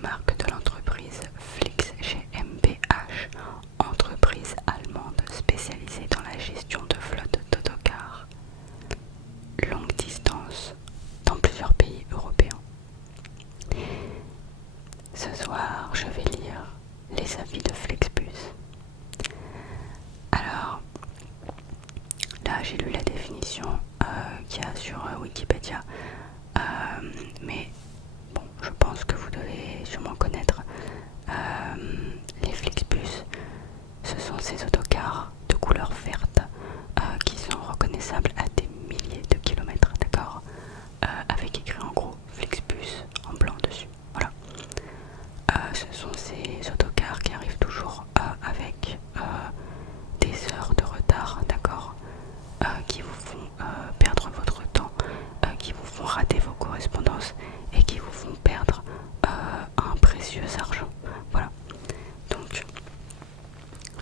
marque de l'entreprise Flix GmbH, entreprise allemande spécialisée dans la gestion de flottes d'autocars longue distance dans plusieurs pays européens. Ce soir, je vais lire les avis de Flixbus. Alors, là j'ai lu la définition qu'il y a sur Wikipédia, mais bon, je pense que vous devez sûrement connaître les Flixbus. Ce sont ces autocars de couleur verte qui sont reconnaissables à des milliers de kilomètres, d'accord, avec écrit en gros Flixbus en blanc dessus. Voilà. Ce sont ces autocars qui arrivent toujours avec des heures de retard, d'accord, qui vous font perdre votre temps, qui vous font rater vos correspondances et qui vous font perdre un précieux argent. Voilà. Donc,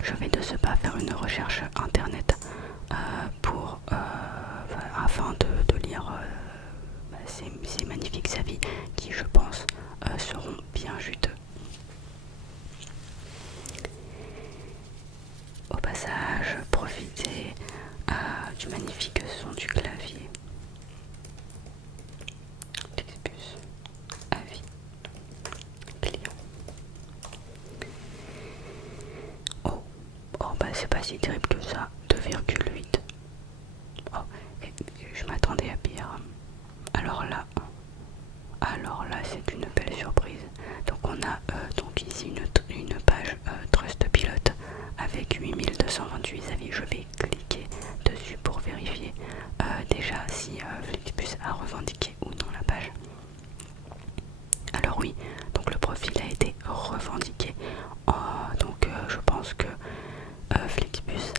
je vais de ce pas faire une recherche internet afin de lire ces magnifiques avis qui, je pense, seront bien juteux. Au passage, profitez du magnifique son du clavier. Flixbus, avis, client. Oh, bah c'est pas si terrible que ça, 2,8. Oh, je m'attendais à pire. Alors là c'est une belle surprise. Donc on a donc ici une page Trustpilot avec 8228 avis. Je vais cliquer dessus pour vérifier déjà si Flixbus a revendiqué ou non la page. Alors oui, donc le profil a été revendiqué. Donc je pense que Flixbus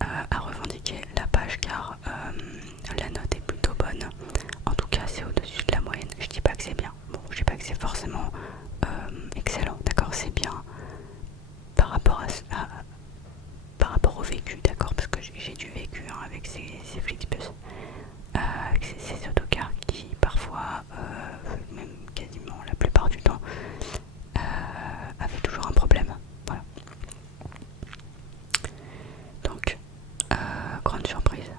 a revendiqué la page car la note est plutôt bonne. En tout cas c'est au-dessus de la moyenne. Je dis pas que c'est bien, bon je dis pas que c'est forcément excellent, d'accord, c'est bien par rapport par rapport au vécu, d'accord, parce que j'ai du vécu avec ces Flixbus, ces autocars qui parfois, même quasiment la plupart du temps, avaient toujours un problème. Voilà. Donc, grande surprise.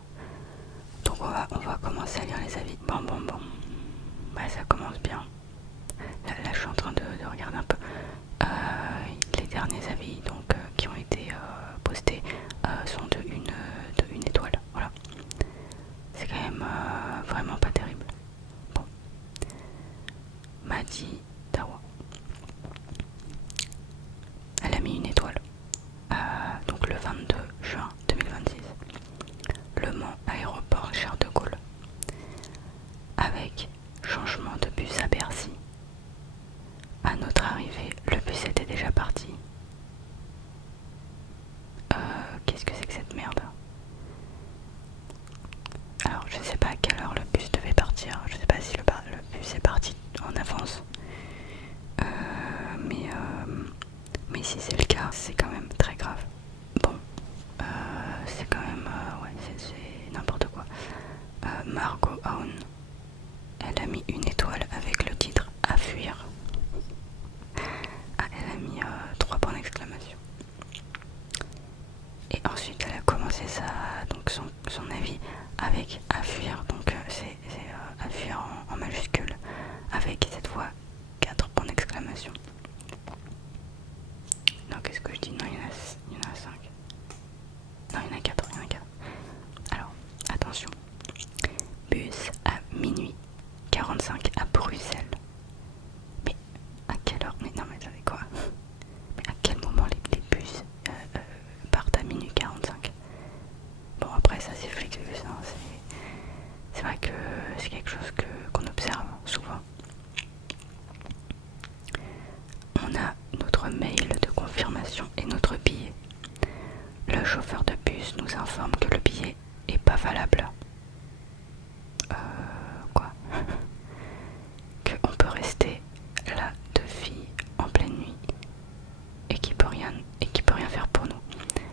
Donc on va commencer à lire les avis. Bon. Bah, ça commence bien. Là je suis en train de regarder un peu les derniers avis donc, qui ont été postés sont de une étoile. Voilà. C'est quand même vraiment pas terrible. Bon. Madi Dawa. Elle a mis une étoile. Donc le 22 juin 2026. Le Mans Aéroport Charles de Gaulle. Avec changement de bus à Bercy. À notre arrivée, le bus était déjà parti. Qu'est-ce que c'est que cette merde? Alors je sais pas à quelle heure le bus devait partir. Je sais pas si le bus est parti en avance. Mais si c'est le cas, c'est quand même très grave. Bon, c'est quand même... ouais, c'est n'importe quoi. Margot Aoun, elle a mis une étoile avec le titre « À fuir ». Elle a mis 3 points d'exclamation. Et ensuite elle a commencé donc son avis avec « À fuir ». Donc c'est « À fuir » en majuscule, avec cette fois 4 points d'exclamation. Non, qu'est-ce que je dis? Non, il y en a 5. Non, il y en a 4. Alors, attention. Bus à minuit 45 à Bruxelles. Mais à quelle heure? Mais non, mais attendez quoi? Mais à quel moment les bus partent à minuit 45? Bon, après, ça c'est Flixbus. Hein, c'est vrai que c'est quelque chose qu'on observe souvent. On a notre mail de confirmation et notre billet. Le chauffeur de bus nous informe que le billet est pas valable. Quoi? Qu'on peut rester là de filles en pleine nuit et qui peut rien faire pour nous.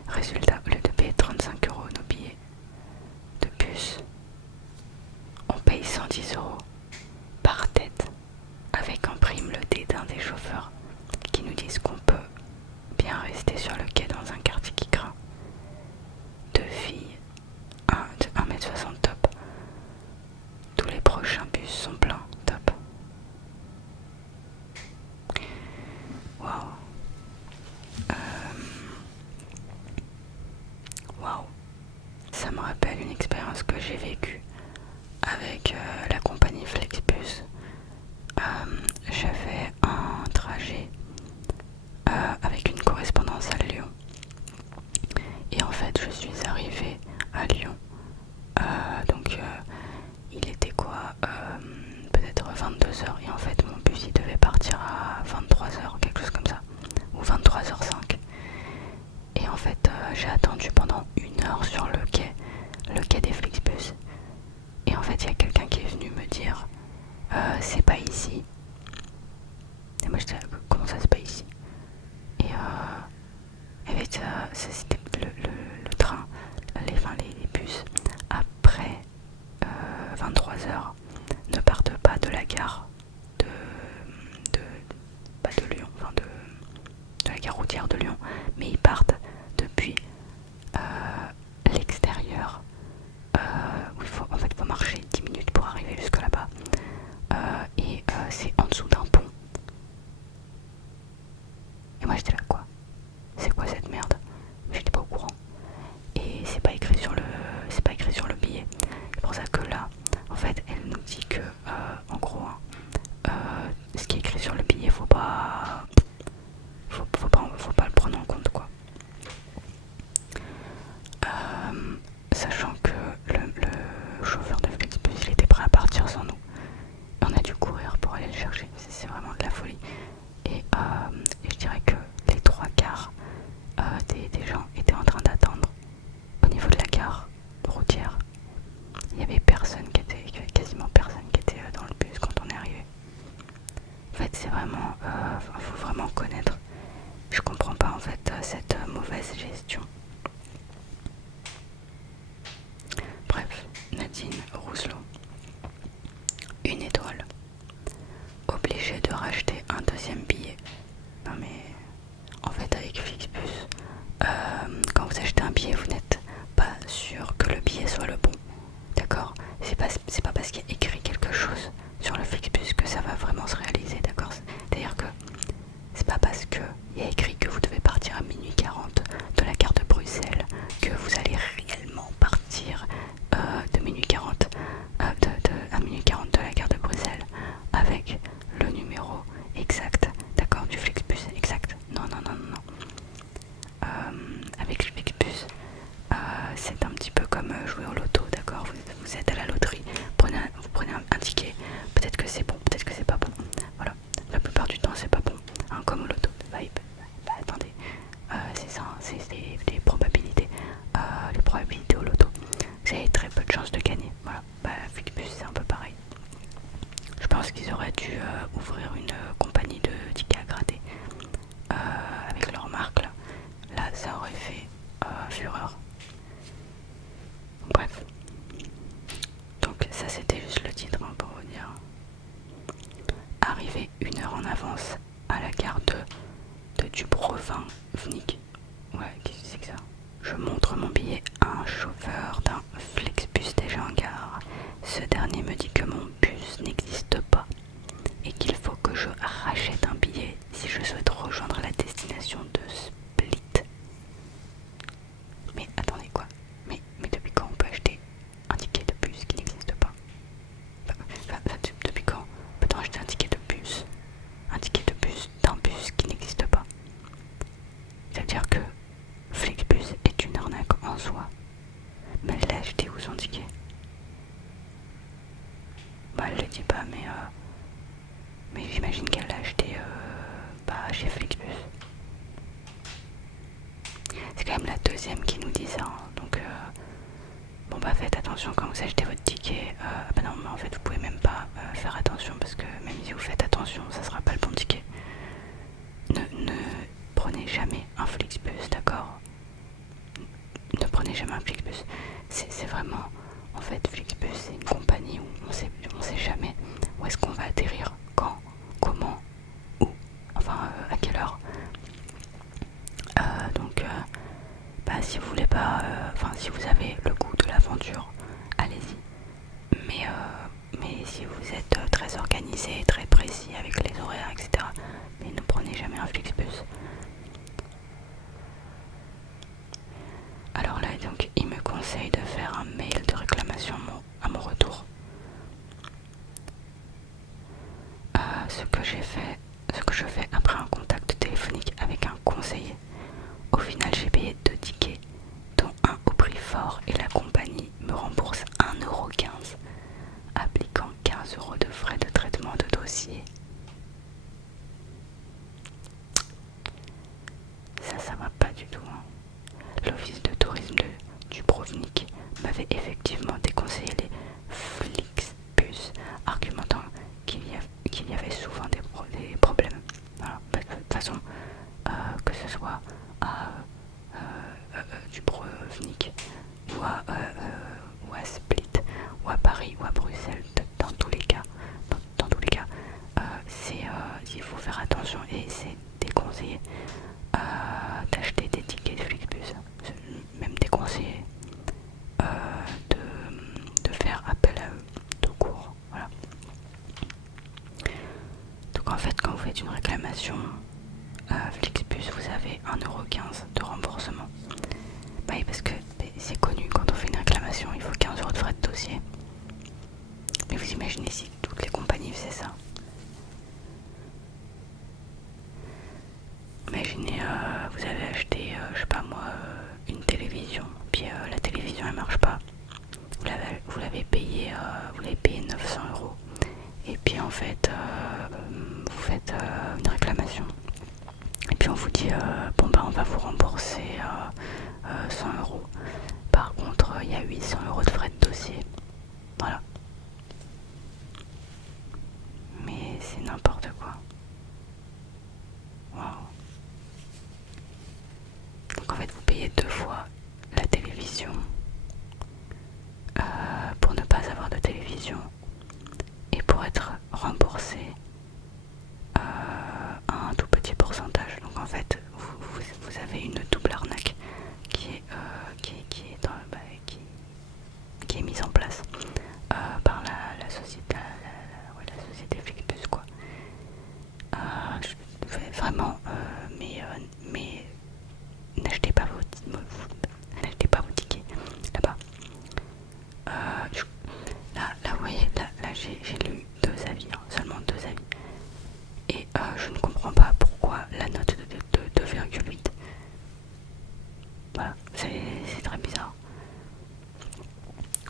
Résultat, au lieu de payer 35 € nos billets de bus, on paye 110 € par tête, avec en prime le dédain des chauffeurs est-ce qu'on peut bien rester sur le quai dans un quartier qui craint? Deux filles, 1m60 top. Tous les prochains bus sont pleins, top. Waouh. Waouh. Ça me rappelle une expérience que j'ai vécue avec la compagnie Flexbus. J'avais un trajet avec une correspondance à Lyon. Et en fait, je suis arrivée à Lyon. Donc, il était quoi peut-être 22h. Et en fait, mon bus il devait partir à 23h, quelque chose comme ça. Ou 23h05. Et en fait, j'ai attendu pendant 1 heure sur le quai des Flixbus. Et en fait, il y a quelqu'un qui est venu me dire c'est pas ici. Et moi, j'étais comment ça, c'est pas ici? Et en fait, c'était le train, les bus, après 23h, ne partent pas de la gare pas de Lyon, enfin de la gare routière de Lyon, mais ils partent depuis l'extérieur, où en fait, il faut marcher 10 minutes pour arriver jusque là-bas, et c'est en dessous d'un pont. Et moi j'étais là, quoi? C'est quoi cette merde? J'étais pas au courant. Et c'est pas écrit sur le billet. C'est pour ça que là, en fait, elle nous dit que, en gros, ce qui est écrit sur le billet, faut pas le prendre en compte, quoi. Sachant que le chauffeur de Flixbus, il était prêt à partir sans nous. On a dû courir pour aller le chercher. C'est vraiment de la folie. Et je dirais que les 3/4 des gens étaient en train d'attendre au niveau de la gare routière. Il y avait quasiment personne qui était dans le bus quand on est arrivé. En fait, c'est vraiment, faut vraiment connaître. Je comprends pas en fait cette mauvaise gestion. Bref, Nadine Rousselot, 1 étoile. Obligée de racheter un deuxième billet. Non mais, en fait avec Flixbus, quand vous achetez un billet, vous n'êtes pas sûr que le billet soit le bon. D'accord? C'est pas parce qu'il y a écrit quelque chose sur le Flixbus que ça va vraiment se réaliser, d'accord? C'est-à-dire que c'est pas parce qu'il y a écrit que vous devez partir à minuit 40 de la gare de Bruxelles que vous allez réellement partir de minuit 40 à minuit 40 de la gare de Bruxelles avec le numéro exact, d'accord, du Flixbus exact. Non. Avec le Flixbus, c'est un petit peu comme jouer au loto, d'accord? Vous êtes à la loterie, vous prenez un ticket, peut-être que c'est bon, peut-être que c'est pas bon. Voilà, la plupart du temps c'est pas bon, hein, comme au loto. Attendez, c'est ça, c'est les probabilités. Les probabilités au loto, vous avez très peu de chances de gagner. Voilà, Flixbus c'est un peu pareil. Je pense qu'ils auraient dû ouvrir une compagnie de tickets à gratter avec leur marque là. Là ça aurait fait fureur. Bref. Donc ça c'était juste le titre, hein, pour vous dire. Arrivé 1 heure en avance à la gare de Dubrovnik. Ouais, qu'est-ce que c'est que ça? Je montre mon billet à un chauffeur d'un Flixbus déjà en gare. Ce dernier me dit que mon bus n'existe pas et qu'il faut que je rachète un billet si je souhaite rejoindre la destination de Split. Mais attendez, quoi? Mais depuis quand on peut acheter un ticket de bus qui n'existe pas? Depuis quand peut-on acheter un ticket de bus? Un ticket de bus d'un bus qui n'existe pas? C'est-à-dire que Flixbus est une arnaque en soi. Mais elle l'a acheté où son ticket? Elle le dit pas, mais ce que je fais après un contact téléphonique avec un conseiller. Au final, j'ai payé 2 tickets, dont un au prix fort, et la compagnie me rembourse 1,15 €, appliquant 15 € de frais de traitement de dossier. Ça va pas du tout. Hein. L'office de tourisme de Dubrovnik m'avait effectivement déconseillé les Flixbus, argumentant qu'il y avait souvent des problèmes. Voilà. De toute façon, que ce soit à Dubrovnik ou à Split ou à Paris ou à Bruxelles, dans tous les cas, il faut faire attention et c'est déconseillé d'acheter des tickets de Flixbus. C'est même déconseillé de faire appel à eux tout court. Voilà. Donc en fait, quand vous faites une réclamation à Flixbus, vous avez 1,15 € de remboursement. Bah oui, parce que c'est connu, quand on fait une réclamation, il faut 15 € de frais de dossier. Mais vous imaginez si toutes les compagnies faisaient ça. Imaginez, vous avez acheté, je sais pas moi, une télévision, puis la télévision elle marche pas. Vous l'avez payé 900 €. Et puis en fait, vous faites une réclamation. Et puis on vous dit, bon bah on va vous rembourser 100 €. Par contre, il y a 800 € de frais de dossier. Voilà. Mais c'est n'importe quoi. Waouh. Donc en fait, vous payez 2 fois la télévision pour ne pas avoir de télévision et pour être remboursé un tout petit pourcentage. Donc en fait, vous avez une double arnaque qui est mise en place par la société, la société Flixbus quoi. Vraiment, mais n'achetez pas vos tickets là-bas. Là, vous voyez, là j'ai lu 2 avis, hein, seulement 2 avis. Et je ne comprends pas pourquoi la note de 2,8. Voilà, c'est très bizarre.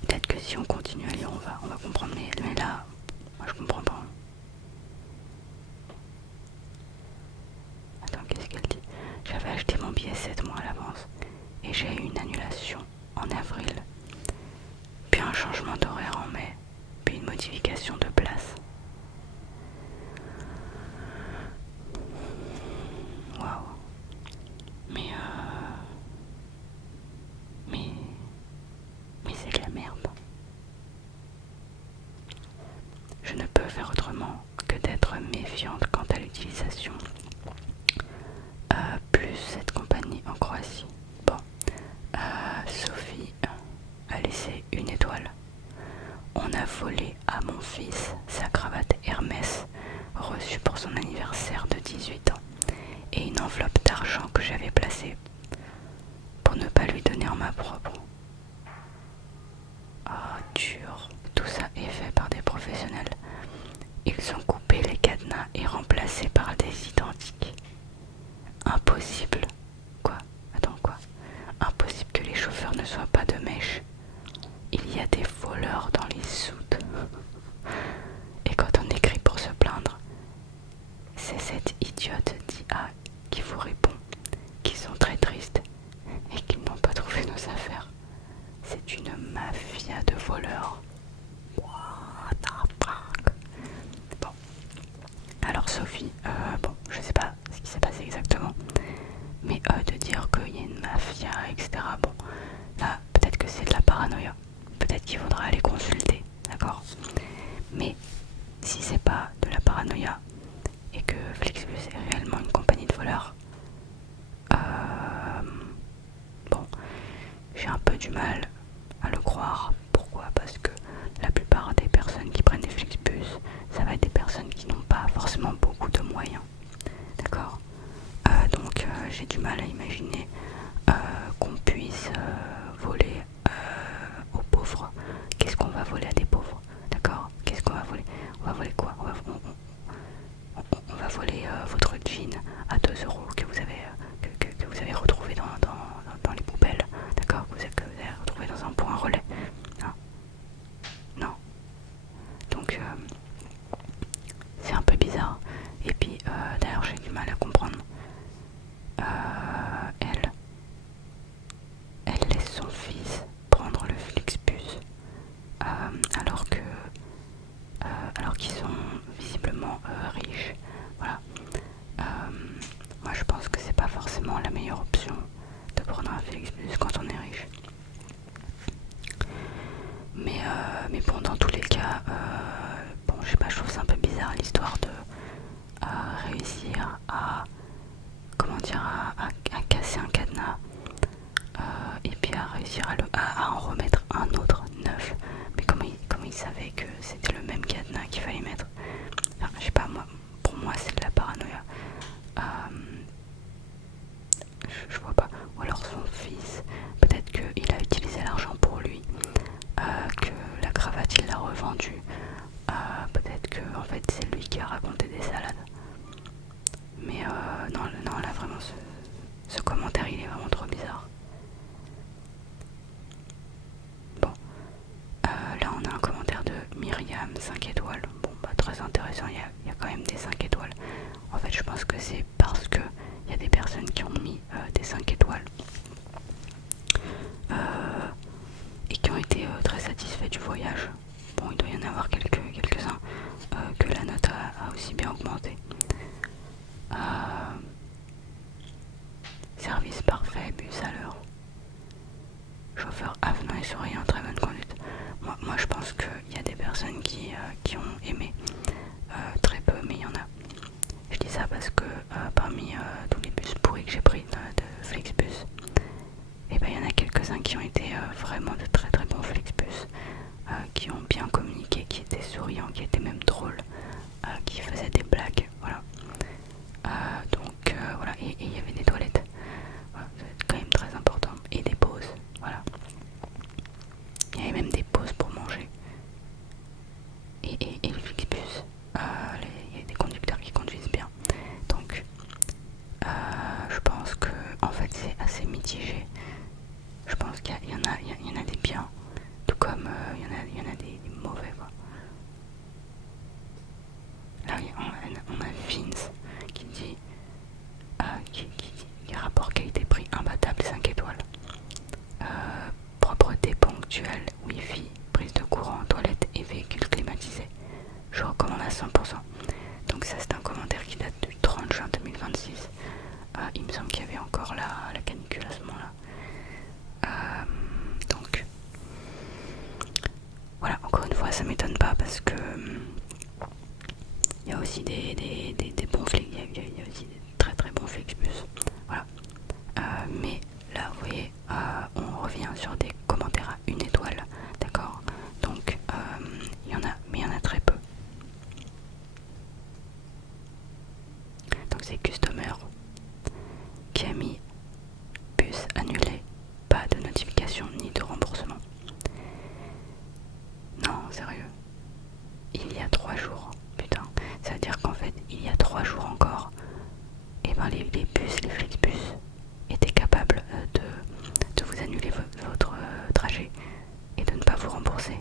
Peut-être que si on continue à lire, on va comprendre, mais là, moi je comprends pas. Attends, qu'est-ce qu'elle dit? J'avais acheté mon billet 7 mois à l'avance et j'ai eu une annulation en avril, puis un changement d'horaire en mai, puis une modification de place. Waouh. Mais c'est de la merde. Je ne peux faire autrement que d'être méfiante quant à l'utilisation plus cette compagnie en Croatie. Bon, Sophie a laissé une étoile. On a volé à mon fils sa cravate Hermès reçue pour son anniversaire de 18 ans et une enveloppe d'argent que j'avais placée pour ne pas lui donner en main propre. Ah, dur. Tout ça est fait par des professionnels. Ils ont coupé les cadenas et remplacé par des identiques. Impossible. Quoi? Attends, quoi? Impossible que les chauffeurs ne soient pas de mèche. Il y a des voleurs dans les soutes. Et quand on écrit pour se plaindre, c'est cette idiote d'IA qui vous répond qu'ils sont très tristes et qu'ils n'ont pas trouvé nos affaires. C'est une mafia de voleurs. What the fuck? Bon. Alors Sophie, bon, je sais pas ce qui s'est passé exactement, mais de dire qu'il y a une mafia, etc. Bon, là, peut-être que c'est de la paranoïa. Peut-être qu'il faudra aller consulter, d'accord? Mais si c'est pas de la paranoïa et que Flixbus est réellement une compagnie de voleurs, bon, j'ai un peu du mal à le croire. Pourquoi? Parce que la plupart des personnes qui prennent des Flixbus, ça va être des personnes qui n'ont pas forcément beaucoup de moyens, d'accord? Donc j'ai du mal à imaginer qu'on puisse voler aux pauvres. Qu'est-ce qu'on va voler à des pauvres? D'accord? Qu'est-ce qu'on va voler? On va voler quoi? volé votre jean à 2 euros que vous avez, que vous avez retrouvé dans les poubelles, d'accord, que vous avez retrouvé dans un point relais. Non, non. Donc c'est un peu bizarre. Et puis d'ailleurs j'ai du mal à comprendre. Elle laisse son fils prendre le Flixbus alors qu'ils sont visiblement riches. Voilà. Moi je pense que c'est pas forcément la meilleure option de prendre un Flixbus quand on est riche. Mais bon, dans tous les cas, bon, je sais pas, je trouve ça un peu bizarre l'histoire de réussir à, comment dire, à casser un cadenas et puis à réussir à en remettre un autre neuf. Mais comment il savait que c'était le même cadenas qu'il fallait mettre? Enfin, je sais pas, moi, pour moi c'est de la paranoïa. Je vois pas. Ou alors son fils, peut-être qu'il a utilisé l'argent pour lui, que la cravate il l'a revendue, peut-être que en fait c'est lui qui a raconté des salades. Mais non, là vraiment ce commentaire il est vraiment trop bizarre. Bon, là on a un commentaire de Myriam 5 étoiles. Bon bah très intéressant, il y a quand même des 5 étoiles. En fait je pense que c'est parce que il y a des personnes qui ont mis des 5 étoiles et qui ont été très satisfaits du voyage. Bon, il doit y en avoir quelques-uns que la note a aussi bien augmenté. Service parfait, bus à l'heure. Chauffeur avenant et souriant, très bonne conduite. Moi je pense qu'il y a des personnes qui ont aimé. Très peu, mais il y en a. Je dis ça parce que parmi tous les bus pourris que j'ai pris de Flixbus, et ben il y en a quelques-uns qui ont été vraiment de très très bons Flixbus, qui ont bien communiqué, qui étaient souriants, qui étaient même drôles, qui faisaient des blagues, voilà. Donc voilà, et il y avait des toilettes, voilà, c'est quand même très important, et des pauses, voilà. Il y avait même des pauses pour manger. Et le Flixbus, il y a des conducteurs qui conduisent bien. Donc je pense que en fait c'est assez mitigé. Je pense qu'il y en a des biens, tout comme il y en a des mauvais, quoi. Là on a Vince qui dit qui rapport qualité-prix imbattable 5 étoiles. Propreté ponctuelle, wifi, prise de courant, toilette et véhicule climatisé. Je recommande à 100%. Donc ça c'est un commentaire qui date du 30 juin 2026. Il me semble qu'il y avait encore la canicule à ce moment-là. Donc voilà, encore une fois ça m'étonne pas parce que il y a aussi des bons flics, il y a aussi des très très bons Flixbus. Voilà. Mais là vous voyez, on revient sur des commentaires à 1 étoile, d'accord. Donc il y en a, mais il y en a très peu. Donc c'est Customer qui a mis bus annulé, pas de notification ni de remboursement. Non, sérieux. Il y a 3 jours, putain. Ça veut dire qu'en fait, il y a 3 jours encore, et ben les bus, les Flixbus étaient capables de vous annuler votre trajet et de ne pas vous rembourser.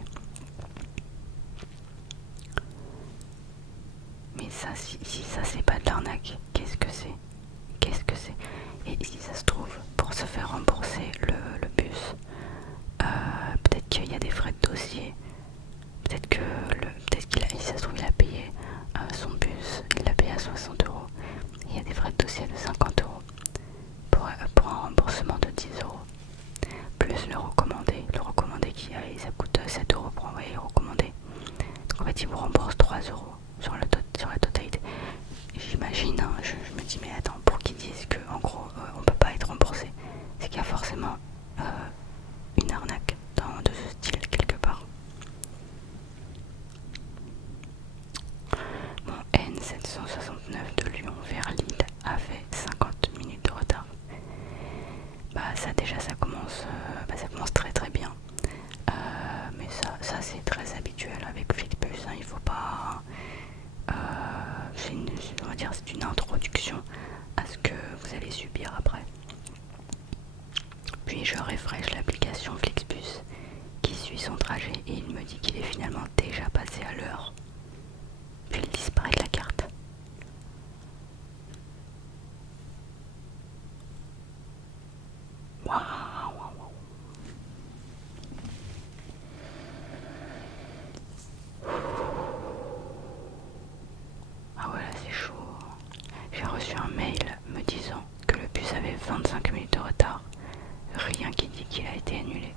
Mais ça, si ça c'est pas de l'arnaque, qu'est-ce que c'est? Qu'est-ce que c'est? Et si ça se trouve, pour se faire rembourser le bus, peut-être qu'il y a des frais de dossier, peut-être qu'il ça se trouve il a payé son bus, il l'a payé à 60 euros, il y a des frais de dossier de 50 euros pour un remboursement de 10 euros, plus le recommandé ça coûte 7 euros pour envoyer le recommandé. Donc en fait il vous rembourse 3 euros sur la totalité. J'imagine, hein, je me dis mais attends, pour qu'ils disent que en gros on peut pas être remboursé, c'est qu'il y a forcément une arnaque de ce style quelque part. Mon N769 de Lyon vers Lille avait 50 minutes de retard. Bah ça déjà ça commence très très bien. Mais ça c'est très habituel avec Flixbus, hein, il faut pas... on va dire, c'est une introduction à ce que vous allez subir après. Puis je refresh l'application Flixbus qui suit son trajet et il me dit qu'il est finalement déjà passé à l'heure. Puis il disparaît de la carte. Waouh. Ah ouais, là c'est chaud. J'ai reçu un mail me disant que le bus avait 25 minutes de retard. Rien qui dit qu'il a été annulé.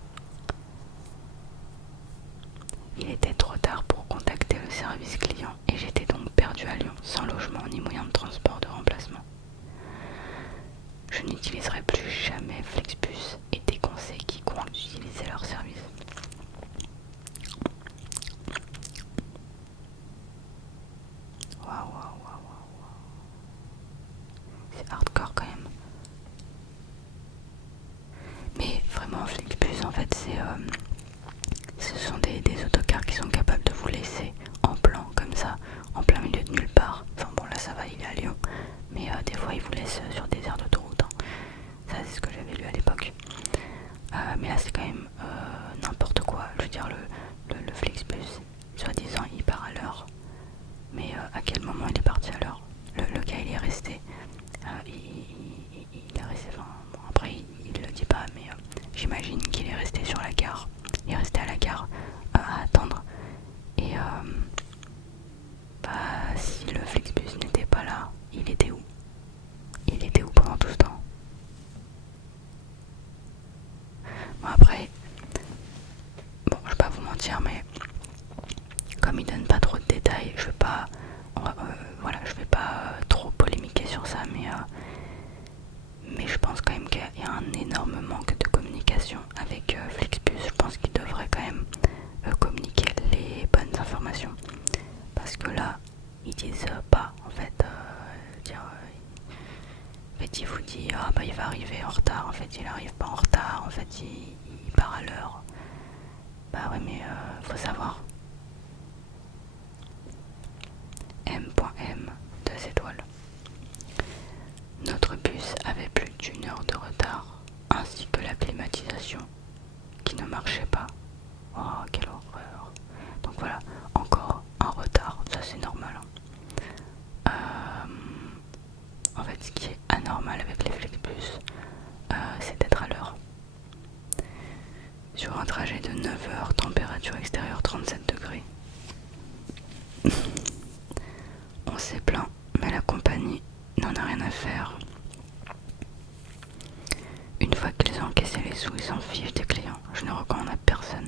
Il était trop tard pour contacter le service client et j'étais donc perdu à Lyon, sans logement ni moyen de transport de remplacement. Je n'utiliserai plus jamais Flixbus et déconseille quiconque d'utiliser leur service. Waouh. C'est hardcore quand même. Mais vraiment, Flixbus en fait ce sont des autocars qui sont capables de vous laisser en plan comme ça, en plein milieu de nulle part. Enfin bon, là ça va, il est à Lyon, mais des fois ils vous laissent sur des aires d'autoroute. Hein. Ça c'est ce que j'avais lu à l'époque. Mais là c'est quand même n'importe quoi. Je veux dire, le Flixbus, soi-disant il part à l'heure, mais à quel moment il est parti à l'heure? Le gars il est resté, il est resté, enfin bon, après il le dit pas, mais j'imagine qu'il est resté sur la gare. Il est resté à la gare à attendre. Et si le Flixbus n'était pas là, il était où? Il était où pendant tout ce temps? Bon après, bon je vais pas vous mentir, mais comme il donne pas trop de détails, je vais pas, voilà, je vais pas trop polémiquer sur ça, mais je pense quand même qu'il y a un énorme manque de communication avec Flixbus. Je pense qu'il devrait quand même communiquer les bonnes informations, parce que là ils disent pas en fait, en fait il vous dit ah bah il va arriver en retard, en fait il arrive pas en retard, en fait il part à l'heure. Bah ouais, mais faut savoir. M.M, 2 étoiles. Notre bus avait plus d'1 heure de retard, ainsi que la climatisation qui ne marchait pas. Oh, quelle horreur. Donc voilà, encore un retard, ça c'est normal. En fait, ce qui est anormal avec les Flixbus, c'est d'être à l'heure. Sur un trajet de 9 heures, température extérieure 37 degrés. On s'est plaint, mais la compagnie n'en a rien à faire. Une fois qu'ils ont encaissé les sous, ils s'en fichent des clients. Je ne recommande à personne.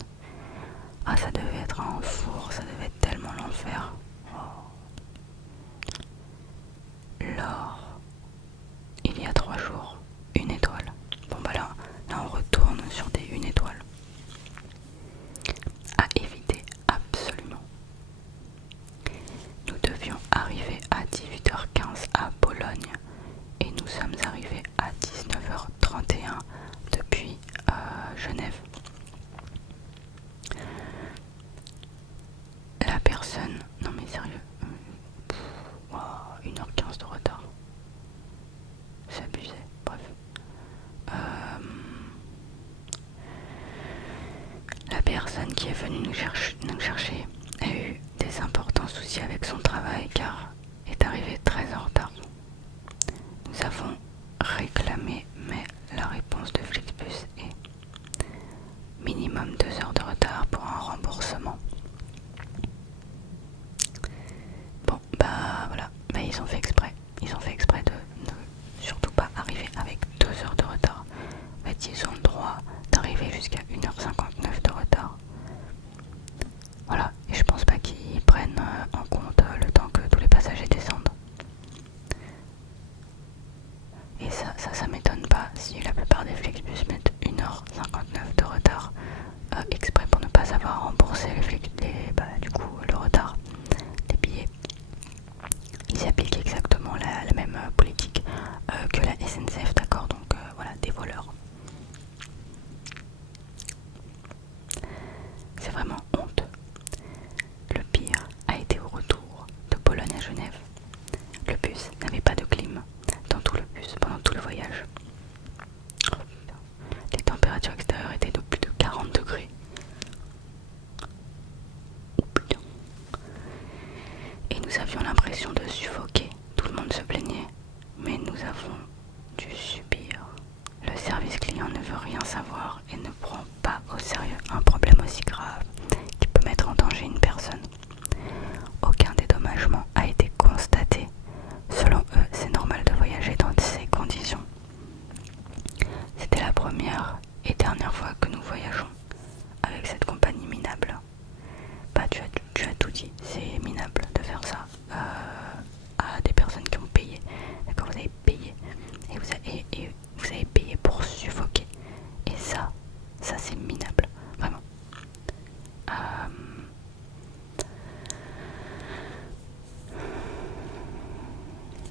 Ah, ça devait être un four, ça devait être tellement l'enfer. Oh. L'or, il y a 3 jours, 1 étoile. Bon bah là on retourne sur des 1 étoile. À éviter absolument. Nous devions arriver à 18h15 à Bologne et nous sommes arrivés à 19h31 depuis Genève. La personne, non mais sérieux, 1h15 de retard, c'est abusé, bref. La personne qui est venue nous chercher a eu des importants soucis avec son travail car est arrivée très en retard. Nous avons réclamé, mais la réponse de Flixbus est minimum 2 heures de retard pour un remboursement. Bon bah voilà, bah, ils ont fait exprès de ne surtout pas arriver avec 2 heures de retard. En fait ils ont le droit d'arriver jusqu'à 1h59 de retard. Voilà, et je pense pas qu'ils prennent en compte le temps que tous les passagers descendent. Et ça m'étonne pas si la plupart des Flixbus mettent 1h59 de retard exprès pour ne pas avoir remboursé le retard, les billets. Ils appliquent exactement la même politique que la SNCF, d'accord, donc voilà, des voleurs. C'est vraiment honteux. Le pire a été au retour de Bologne à Genève.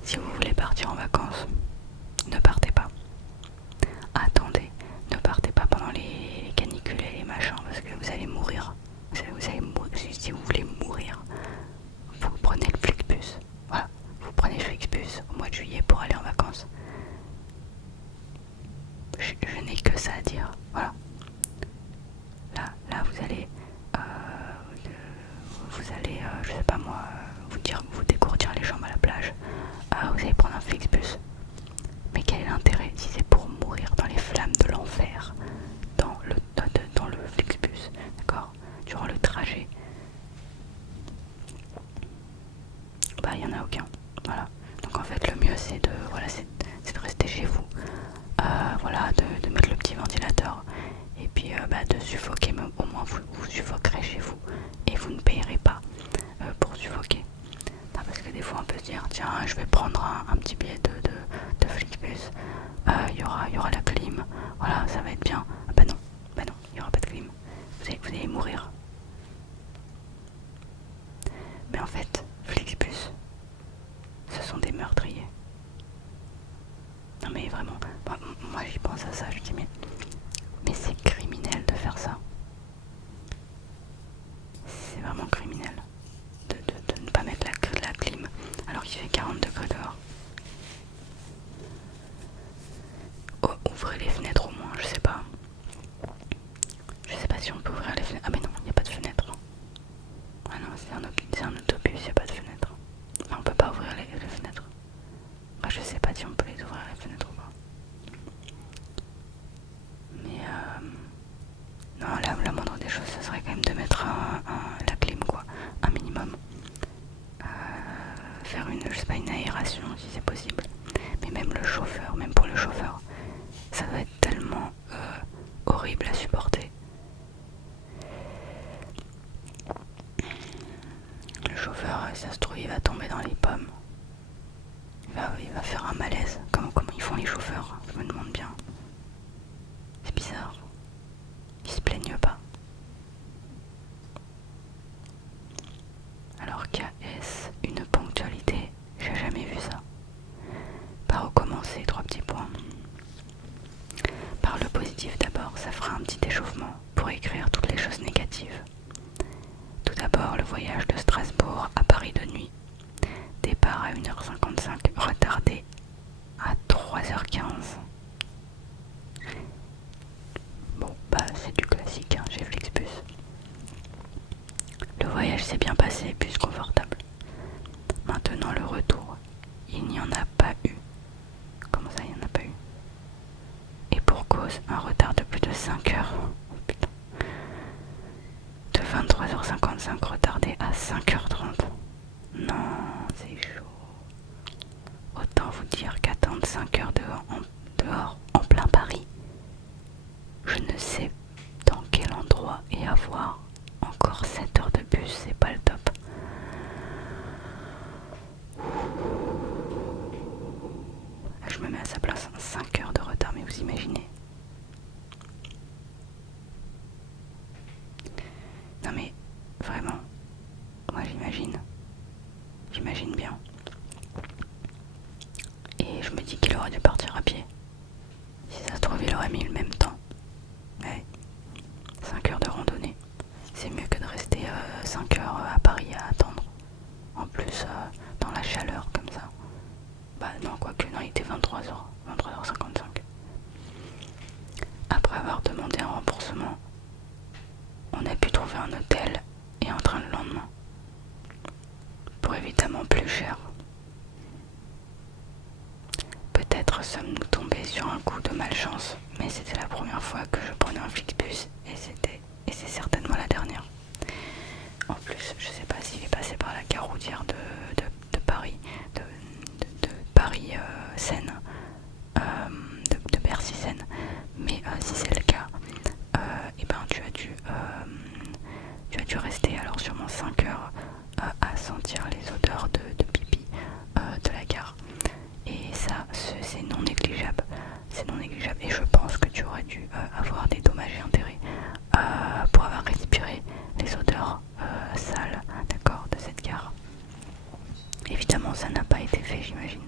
si vous voulez partir en vacances, ne partez pas. Attendez, ne partez pas pendant les canicules et les machins parce que vous allez mourir. Si vous voulez mourir, vous prenez le Flixbus. Voilà, vous prenez le Flixbus au mois de juillet pour aller en vacances. Je n'ai que ça à dire. Voilà. Là vous allez, je sais pas moi, vous dégourdir les jambes à la plage. Vous allez prendre un Flixbus. Mais quel est l'intérêt si c'est pour mourir dans les flammes de l'enfer, dans le Flixbus, d'accord, durant le trajet? Bah il y en a aucun. Voilà. Donc en fait le mieux c'est de rester chez vous. Voilà, de mettre le petit ventilateur et puis de suffoquer, mais au moins vous suffoquerez chez vous et vous ne payerez pas pour suffoquer. Non, parce que des fois on peut se dire tiens je vais prendre un petit billet de Flixbus, il y aura la clim, voilà ça va être bien. Bah non, il n'y aura pas de clim, vous allez mourir. Mais en fait Flixbus ce sont des meurtriers. Non mais vraiment, moi j'y pense à ça, je dis mais c'est criminel de faire ça. C'est vraiment criminel de ne pas mettre la clim alors qu'il fait 40 degrés dehors. Oh, ouvrez les fenêtres au moins, je sais pas. Je sais pas si on peut ouvrir les fenêtres. Ah mais non, il n'y a pas de fenêtre. Ah non, c'est un autobus, il n'y a pas de fenêtre. Enfin, on peut pas ouvrir les fenêtres. Bah, je sais pas si on peut les ouvrir les fenêtres ou pas. Mais non, la moindre des choses, ça serait quand même de mettre la clim quoi, un minimum. Faire une aération si c'est possible. Mais même pour le chauffeur, ça doit être tellement horrible à supporter. Le chauffeur, ça se trouve, il va tomber dans les pommes. Il va faire un malaise. Comment ils font les chauffeurs? Je me demande bien. C'est bizarre. Ils se plaignent pas. Alors qu'est-ce une ponctualité? J'ai jamais vu ça. Par où commencer? 3 petits points. Par le positif d'abord, ça fera un petit échauffement pour écrire toutes les choses négatives. Tout d'abord, le voyage de Strasbourg à Paris de nuit. Départ à 1h55, retardé à 3h15. Bon, bah c'est du classique, hein, chez Flixbus. Le voyage s'est bien passé, bus confortable. Maintenant le retour, il n'y en a pas eu. Comment ça, il n'y en a pas eu? Et pour cause, un retard de plus de 5 heures. Oh, putain. De 23h55 retardé à 5h30. Non, c'est chaud. Autant vous dire qu'attendre 5 heures dehors en plein Paris, je ne sais dans quel endroit et avoir encore 7 heures de bus, c'est pas le top. Je me mets à sa place, 5 heures de retard, mais vous imaginez? Non mais vraiment, moi j'imagine bien. Et je me dis qu'il aurait dû partir à pied. Si ça se trouve, il aurait mis le même temps. Ouais. 5 heures de randonnée. C'est mieux que de rester 5 heures à Paris à attendre. En plus, dans la chaleur comme ça. Bah non, quoique, non, il était 23h55. Après avoir demandé un remboursement, on a pu trouver un hôtel et un train le lendemain. Pour évidemment plus cher. Peut-être sommes-nous tombés sur un coup de malchance, mais c'était la première fois que je prenais un Flixbus et c'est certainement la dernière. En plus, je sais pas s'il est passé par la gare routière de Paris, de Paris Seine, de Bercy Seine, mais si c'est le cas, et ben tu as dû rester alors sûrement 5 heures à sentir les odeurs de pipi de la gare. Et ça, c'est non négligeable. C'est non négligeable. Et je pense que tu aurais dû avoir des dommages et intérêts pour avoir respiré les odeurs sales, d'accord, de cette gare. Évidemment, ça n'a pas été fait, j'imagine.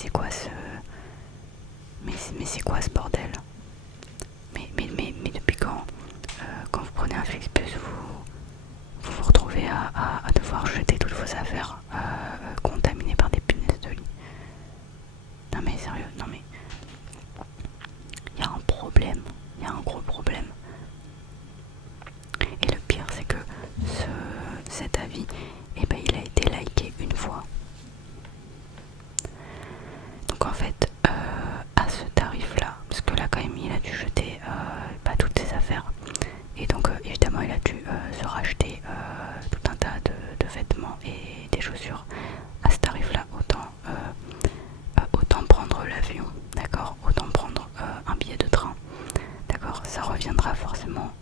c'est quoi ce... Mais c'est quoi ce bordel? Mais depuis quand vous prenez un Flixbus, vous retrouvez à devoir jeter toutes vos affaires contaminées par des punaises de lit? Non mais sérieux, non mais... Il y a un problème, il y a un gros problème. Et le pire c'est que cet avis, eh ben, il a été liké une fois. Donc en fait, à ce tarif là, parce que là quand même il a dû jeter pas toutes ses affaires, et donc évidemment il a dû se racheter tout un tas de vêtements et des chaussures. À ce tarif là, autant prendre l'avion, d'accord, autant prendre un billet de train, d'accord, ça reviendra forcément,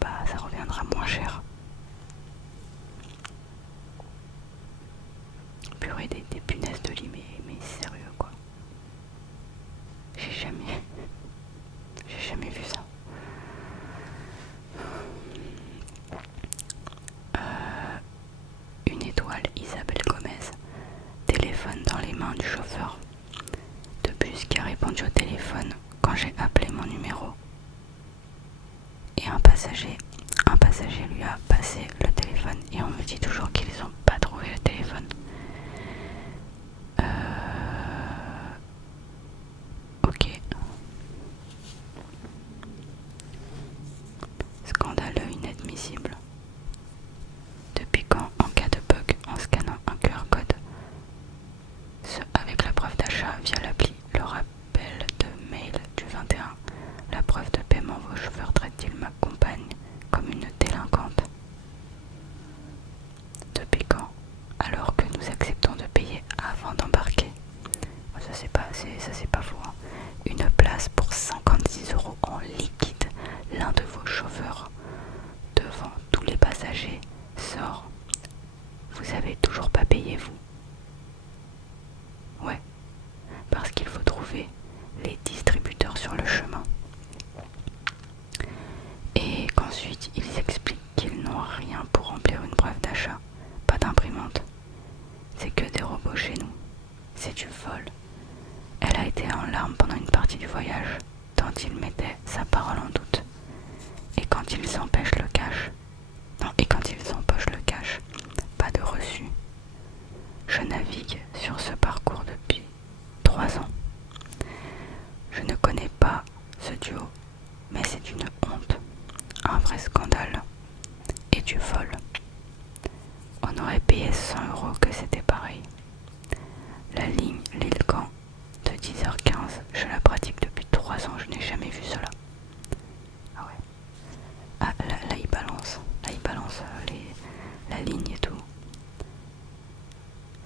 ça reviendra moins cher. Purée, des punaises de lit, mais sérieux quoi. J'ai jamais vu ça. Une étoile, Isabelle Gomez, téléphone dans les mains du chauffeur de bus qui a répondu au téléphone quand j'ai appelé mon numéro. Et un passager lui a passé le téléphone et on me dit toujours qu'ils n'ont pas trouvé le téléphone. Ok. Scandaleux, inadmissible. Depuis quand, en cas de bug, en scannant un QR code, avec la preuve d'achat via l'appli, le rappel de mail du 21, la preuve de paiement, vos chauffeurs traitent-ils ma compagne comme une délinquante? Depuis quand? Alors que nous acceptons de payer avant d'embarquer. Ça c'est pas faux. Hein. Une place pour 56 € en liquide. L'un de vos chauffeurs, devant tous les passagers, sort. Vous avez toujours pas payé, vous? Ouais, parce qu'il faut trouver les distributeurs sur le chemin. Et qu'ensuite ils expliquent qu'ils n'ont rien pour remplir une preuve d'achat. Pas d'imprimante. C'est que des robots chez nous. C'est du vol. Elle a été en larmes pendant une partie du voyage, tant il mettait sa parole en doute. Et quand ils empochent le cash, pas de reçu. Je navigue sur ce parcours depuis 3 ans. Je ne connais pas ce duo, mais c'est une honte, un vrai scandale et du vol. On aurait payé 100 € que c'était pareil. La ligne Lille-Caen de 10h15, je la pratique depuis 3 ans, je n'ai jamais vu cela. Ah ouais. Ah là il balance la ligne et tout.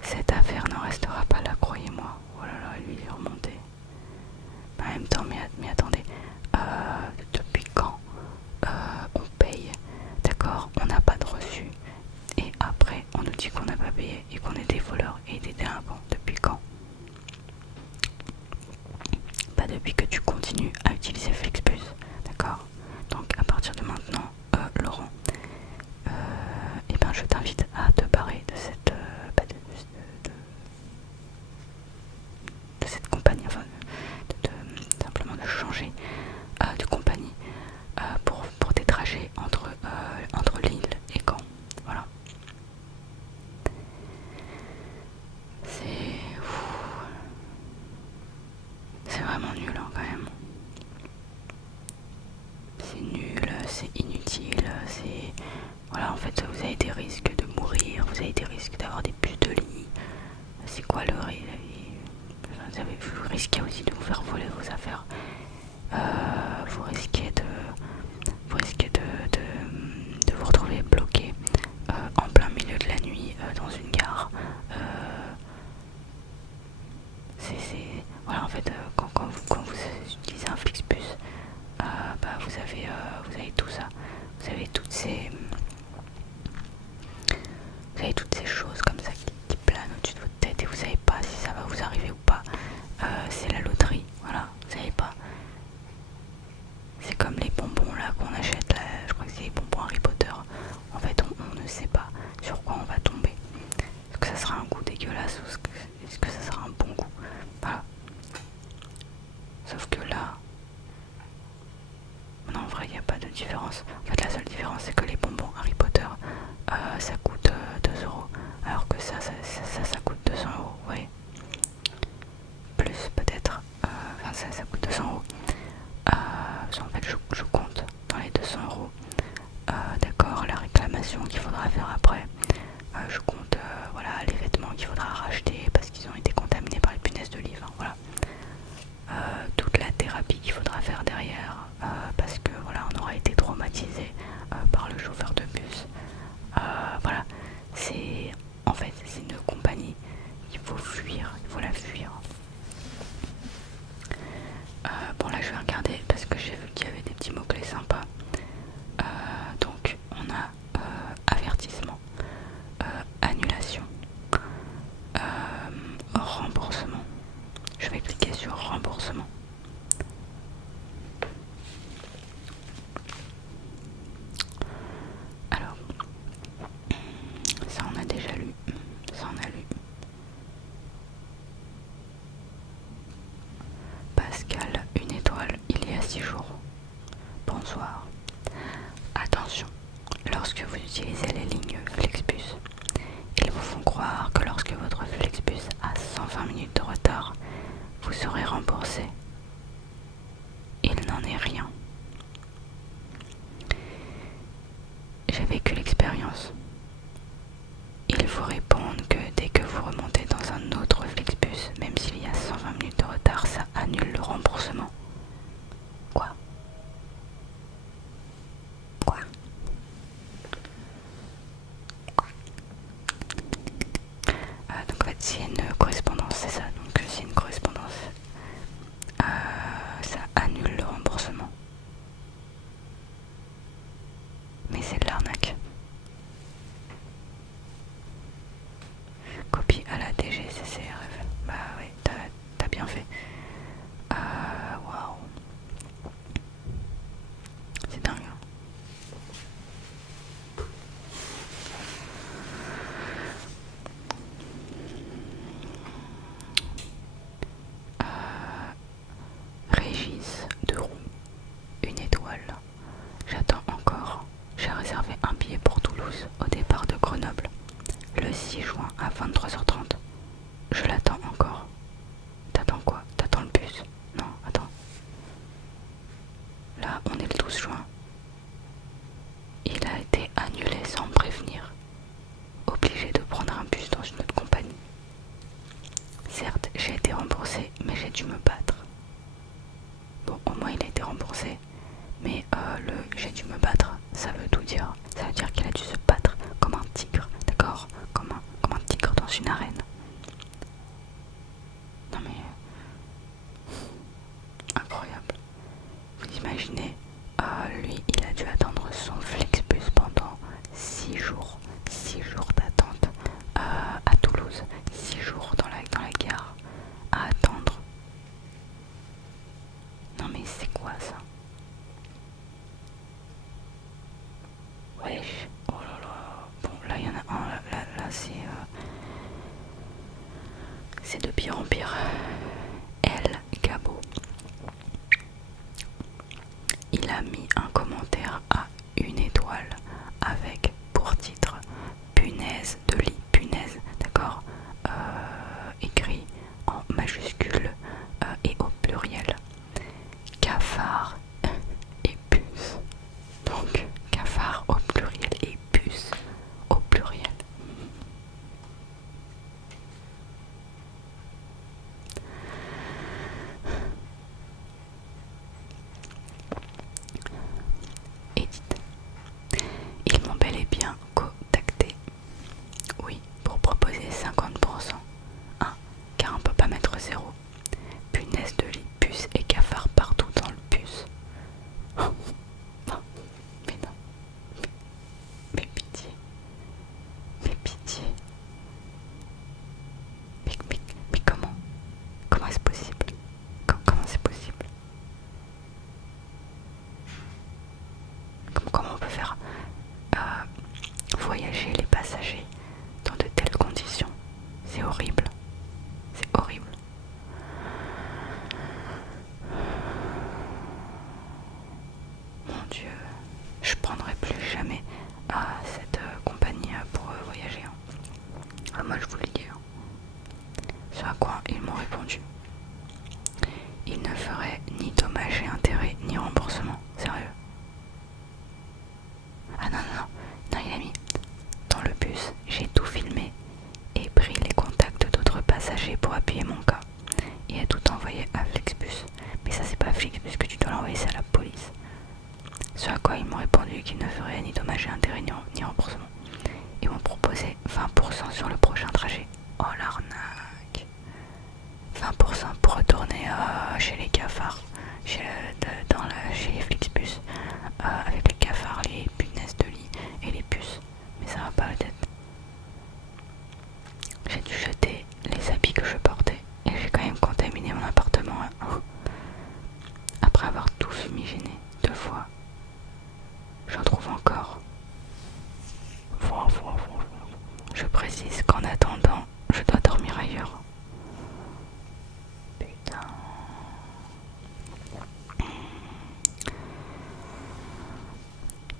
Cette affaire n'en restera pas là, croyez-moi. Oh là là, lui il est remonté. En même temps, mais attendez, depuis quand on paye, d'accord, on n'a pas de reçu, et après on nous dit qu'on n'a pas payé et qu'on est des voleurs et des délinquants? Depuis quand? Pas depuis que tu continues à utiliser Flixbus, d'accord? Donc à partir de maintenant, Laurent, eh ben je t'invite à te barrer de cette de cette compagnie, enfin simplement de changer de compagnie pour des trajets entre Lille et Caen. Voilà. C'est vraiment nul hein, quand même. C'est nul, c'est inutile, c'est... Voilà, en fait, vous avez des risques de mourir, vous avez des risques d'avoir des puces de lit. C'est quoi le risque? Vous risquez aussi de vous faire voler vos affaires. Vous risquez de vous retrouver bloqué en plein milieu de la nuit dans une gare. Voilà, en fait, quand vous utilisez un Flixbus, vous avez tout ça. Vous avez toutes ces choses comme ça qui planent au-dessus de votre tête et vous savez pas si ça va vous arriver ou pas. C'est la loterie, voilà, vous savez pas. C'est comme les bonbons là qu'on achète là, je crois que c'est les bonbons Harry Potter. En fait, on ne sait pas sur quoi on va tomber. Est-ce que ça sera un goût dégueulasse ou est-ce que ça sera un bon goût? différence. En fait, la seule différence, c'est que les bonbons Harry Potter, ça coûte 2 euros, alors que ça coûte 200 euros, vous voyez. Plus peut-être, enfin ça coûte 200 euros. En fait, je compte dans les 200 euros. D'accord, la réclamation qu'il faudra faire après. Je compte voilà, les vêtements qu'il faudra racheter parce qu'ils ont été contaminés par les punaises de lit. Enfin, voilà. Toute la thérapie qu'il faudra faire derrière parce que voilà, on aura été traumatisé par le chauffeur de bus. Voilà, c'est en fait c'est une compagnie qu'il faut fuir, il faut la fuir. Bon là je vais regarder parce que j'ai vu qu'il y avait des petits mots-clés sympas. Donc on a avertissement, annulation, remboursement. Je vais cliquer sur remboursement. Alors, ça on a déjà lu, ça on a lu. Pascal, 1 étoile, il y a 6 jours. Bonsoir. Attention, lorsque vous utilisez les lignes Flixbus, ils vous font croire que lorsque votre Flixbus a 120 minutes de retard, vous serez remboursé. Il n'en est rien. J'ai vécu l'expérience. Ils vous répondent que dès que vous remontez dans un autre Flixbus, même s'il y a 120 minutes de retard, ça annule le remboursement. Quoi? Donc en fait c'est une correspondance, c'est ça. Donc c'est une correspondance. Ça annule le remboursement. Mais c'est de l'arnaque. Copie à la DGCCRF. Bah ouais, t'as bien fait. Waouh. C'est dingue. Régis de Roux, 1 étoile. J'attends encore. J'ai réservé un billet pour Toulouse au départ de Grenoble le 6 juin à 23h30. Je l'attends encore. T'attends quoi? T'attends le bus? Non, attends. Là, on est le 12 juin. Il a été annulé sans me prévenir. Obligé de prendre un bus dans une autre compagnie. Certes, j'ai été remboursé, mais j'ai dû me battre. Bon, au moins il a été remboursé, mais le j'ai dû me battre, ça veut tout dire. Ça veut dire qu'il a dû se battre comme un tigre, d'accord, comme un tigre dans une arène. Non mais... incroyable. Vous imaginez, lui, il a dû attendre son Flixbus pendant 6 jours. 6 jours d'attente à Toulouse. 6 jours dans la gare à attendre. Non mais c'est quoi ça? Wesh. Oh là là. Bon là il y en a un. Là c'est de pire en pire. El Gabo. Il a mis un commentaire à 1 étoile avec pour titre punaise de lit, punaise, d'accord, écrit en majuscule et au pluriel. Cafard et puce. Donc cafard au pluriel et puce au pluriel.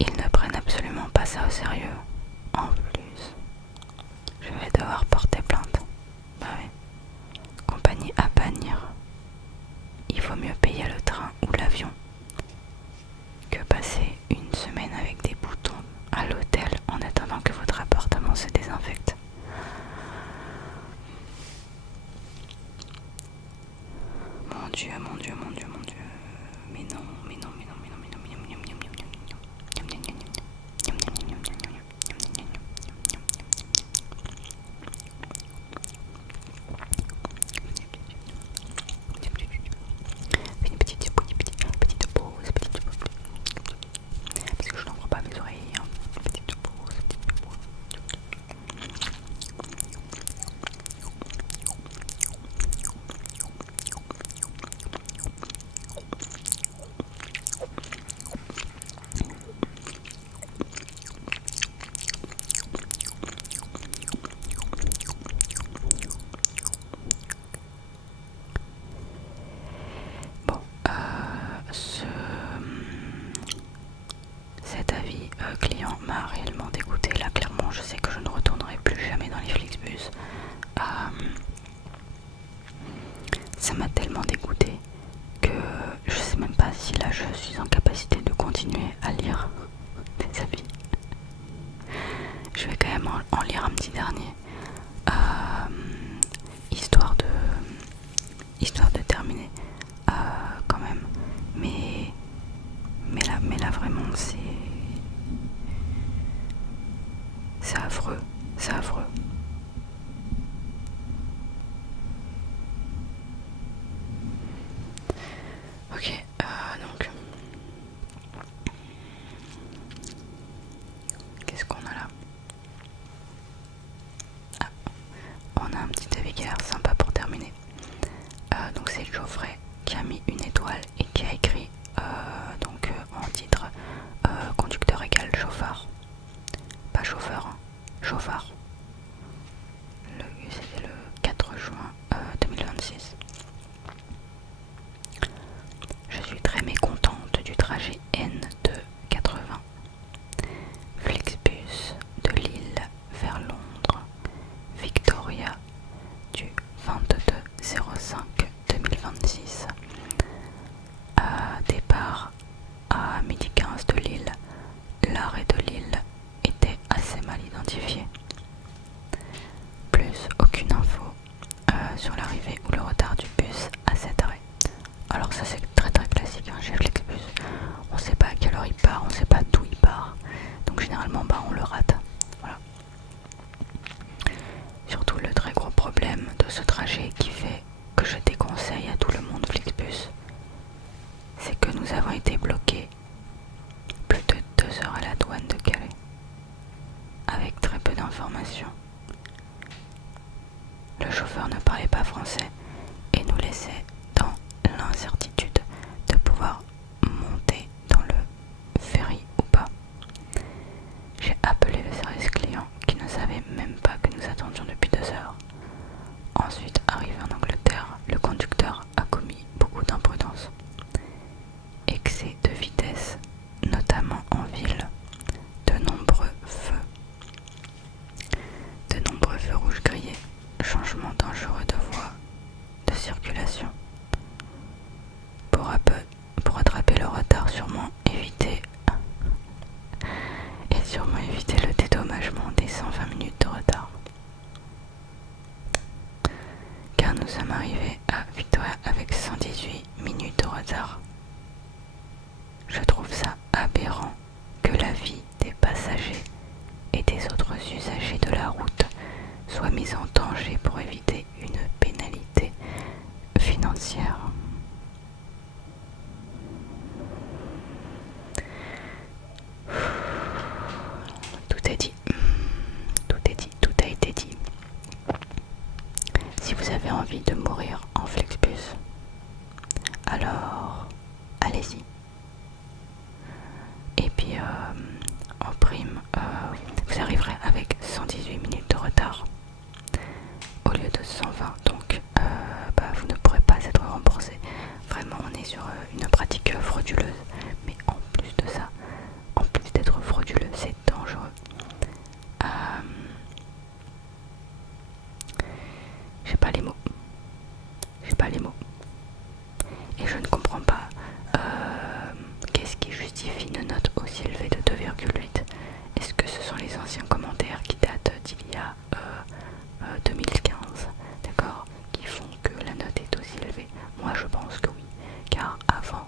Ils ne prennent absolument pas ça au sérieux. En plus, je vais devoir porter plainte. Bah oui. Compagnie à bannir. Il vaut mieux payer le train ou l'avion que passer une semaine avec des boutons à l'hôtel en attendant que votre appartement se désinfecte. Mon Dieu, mon Dieu, mon Dieu, mon Dieu. Mais non, mais non, mais non, mais non, mais non, mais non, mais non, mais non, mais non, mais non, mais non. Fais une petite pause, parce que je n'en vois pas mes oreilles. Petite pause, petite pause. Bon, cet avis client m'a réellement dégoûté. Là, clairement, je sais que je ne retournerai plus jamais dans les Flixbus. Ça m'a tellement dégoûté que je sais même pas si là je suis en capacité de continuer à lire des avis. Je vais quand même en lire un petit dernier, histoire de terminer quand même. Mais là vraiment c'est affreux, c'est affreux. Ok, donc qu'est-ce qu'on a là? Ah, on a un petit avis qui a l'air sympa pour terminer. Donc c'est Geoffrey qui a mis une étoile et qui a écrit en titre conducteur égale chauffard. Pas chauffeur, hein, chauffard. C'était le 4 juin 2026. Je suis très mécontente du trajet N280 Flixbus de Lille vers Londres, Victoria, du 22/05/2026. Départ à 12h15 de Lille. L'arrêt de Lille était assez mal identifié. Plus aucune info sur l'arrivée ou le retard du bus à cet arrêt. Alors ça c'est très très classique chez Flixbus. On sait pas à quelle heure il part, on sait pas d'où il part. Donc généralement on le rate. Voilà. Surtout le très gros problème de ce trajet qui fait que je déconseille à tout le monde Flixbus, c'est que nous avons été bloqués plus de 2 heures à la douane de Calais, avec très peu d'informations. Le chauffeur ne parlait pas français et nous laissait dans l'incertitude de pouvoir monter dans le ferry ou pas. J'ai appelé le service client qui ne savait même pas que nous attendions depuis 2 heures. Ensuite, arrivé en Angleterre, le conducteur a commis beaucoup d'imprudence. Excès de vitesse, notamment en ville, de nombreux feux rouges grillés, changement dangereux de voie de circulation. Pour attraper le retard, sûrement éviter le dédommagement des 120 minutes de retard. Car nous sommes arrivés à Victoria avec 118 minutes de retard. Je trouve ça aberrant que la vie des passagers et des autres usagers de la route soit mise en danger pour éviter une pénalité financière. Tout est dit. Tout est dit, tout a été dit. Si vous avez envie de mourir en Flixbus, alors allez-y. Et puis en prime, vous arriverez avec 118 minutes de retard au lieu de 120, donc vous ne pourrez pas être remboursé. Vraiment, on est sur une pratique frauduleuse, mais en plus de ça, en plus d'être et je ne comprends pas qu'est-ce qui justifie une note aussi élevée de 2,8. Est-ce que ce sont les anciens commentaires qui datent d'il y a 2015, d'accord, qui font que la note est aussi élevée? Moi je pense que oui, car avant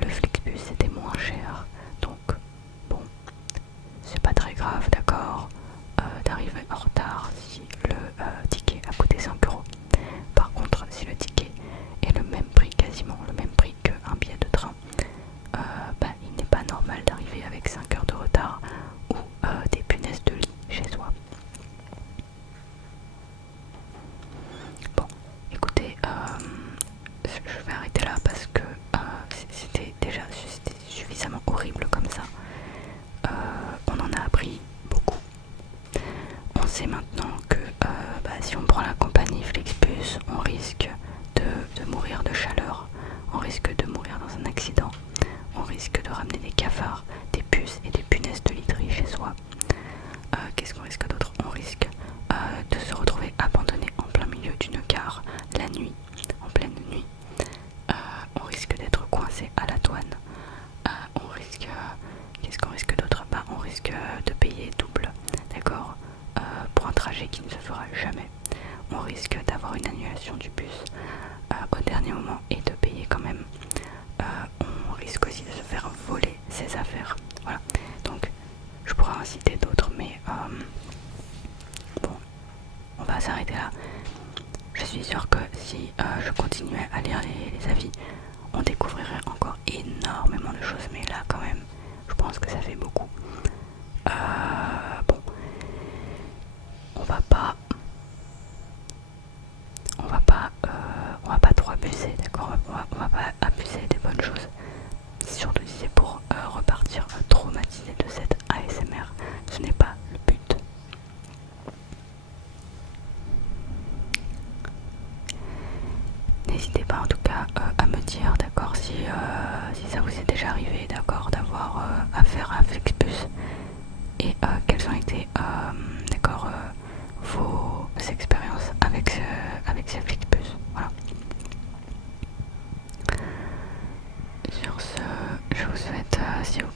le Flixbus était moins cher, donc bon, c'est pas très grave, d'accord, d'arriver en retard si le ticket a coûté 5 euros. Par contre, si le ticket est le même prix, quasiment le même prix qu'un billet de train, il n'est pas normal d'arriver avec 5 heures de retard ou des punaises de lit chez soi. Bon, écoutez, je vais arrêter là parce que c'était suffisamment horrible comme ça. On en a appris beaucoup. On sait maintenant que si on prend la compagnie Flixbus, on risque de mourir de chaleur, on risque de mourir dans un accident, on risque de ramener des cafards, des puces et des punaises de literie chez soi. Qu'est-ce qu'on risque d'autre? On risque de se retrouver abandonné en plein milieu d'une gare la nuit, en pleine nuit. On risque d'être coincé à la douane. On risque... Qu'est-ce qu'on risque d'autre? On risque de payer double, d'accord, pour un trajet qui ne se fera jamais. On risque d'avoir une annulation du bus au dernier moment et de payer quand même. On risque aussi de se faire voler ses affaires. Voilà, donc je pourrais en citer d'autres, mais bon, on va s'arrêter là. Je suis sûre que si je continuais à lire les avis, on découvrirait encore énormément de choses, mais là quand même, je pense que ça fait beaucoup. Bon, on va pas trop abuser, d'accord, on va pas abuser des bonnes choses, surtout si c'est pour repartir traumatisé de cette ASMR, ce n'est pas le but. N'hésitez pas en tout cas à me dire, d'accord, si ça vous est déjà arrivé, d'accord, d'avoir affaire à Flixbus et quelles ont été, d'accord, vos expériences avec ce Flixbus. Voilà. Sur ce, je vous souhaite, si vous